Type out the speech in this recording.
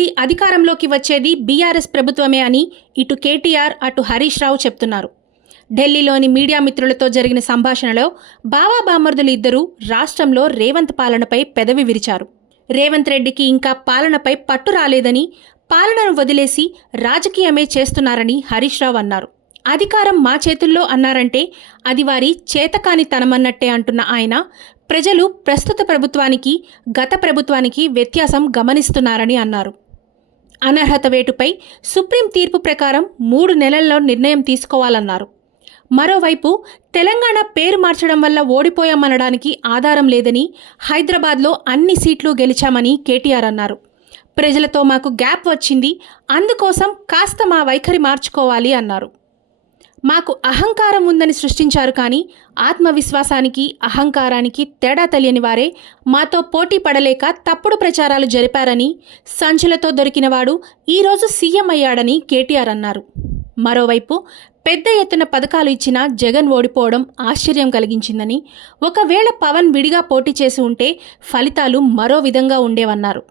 మళ్లీ అధికారంలోకి వచ్చేది బీఆర్ఎస్ ప్రభుత్వమే అని ఇటు కేటీఆర్ అటు హరీష్ రావు చెప్తున్నారు. ఢిల్లీలోని మీడియా మిత్రులతో జరిగిన సంభాషణలో బావా బామర్దులు ఇద్దరూ రాష్ట్రంలో రేవంత్ పాలనపై పెదవి విరిచారు. రేవంత్ రెడ్డికి ఇంకా పాలనపై పట్టు రాలేదని, పాలనను వదిలేసి రాజకీయమే చేస్తున్నారని హరీష్ రావు అన్నారు. అధికారం మా చేతుల్లో అన్నారంటే అది వారి చేతకానితనమన్నట్టే అంటున్న ఆయన, ప్రజలు ప్రస్తుత ప్రభుత్వానికి గత ప్రభుత్వానికి వ్యత్యాసం గమనిస్తున్నారని అన్నారు. అనర్హత వేటుపై సుప్రీం తీర్పు ప్రకారం 3 నెలల్లో నిర్ణయం తీసుకోవాలన్నారు. మరోవైపు తెలంగాణ పేరు మార్చడం వల్ల ఓడిపోయామనడానికి ఆధారం లేదని, హైదరాబాద్లో అన్ని సీట్లు గెలిచామని కేటీఆర్ అన్నారు. ప్రజలతో మాకు గ్యాప్ వచ్చింది, అందుకోసం కాస్త మా వైఖరి మార్చుకోవాలి అన్నారు. మాకు అహంకారం ఉందని సృష్టించారు, కానీ ఆత్మవిశ్వాసానికి అహంకారానికి తేడా తెలియని వారే మాతో పోటీ పడలేక తప్పుడు ప్రచారాలు జరిపారని, సంచులతో దొరికినవాడు ఈరోజు సీఎం అయ్యాడని కేటీఆర్ అన్నారు. మరోవైపు పెద్ద ఎత్తున పథకాలు ఇచ్చిన జగన్ ఓడిపోవడం ఆశ్చర్యం కలిగించిందని, ఒకవేళ పవన్ విడిగా పోటీ చేసి ఉంటే ఫలితాలు మరో విధంగా ఉండేవన్నారు.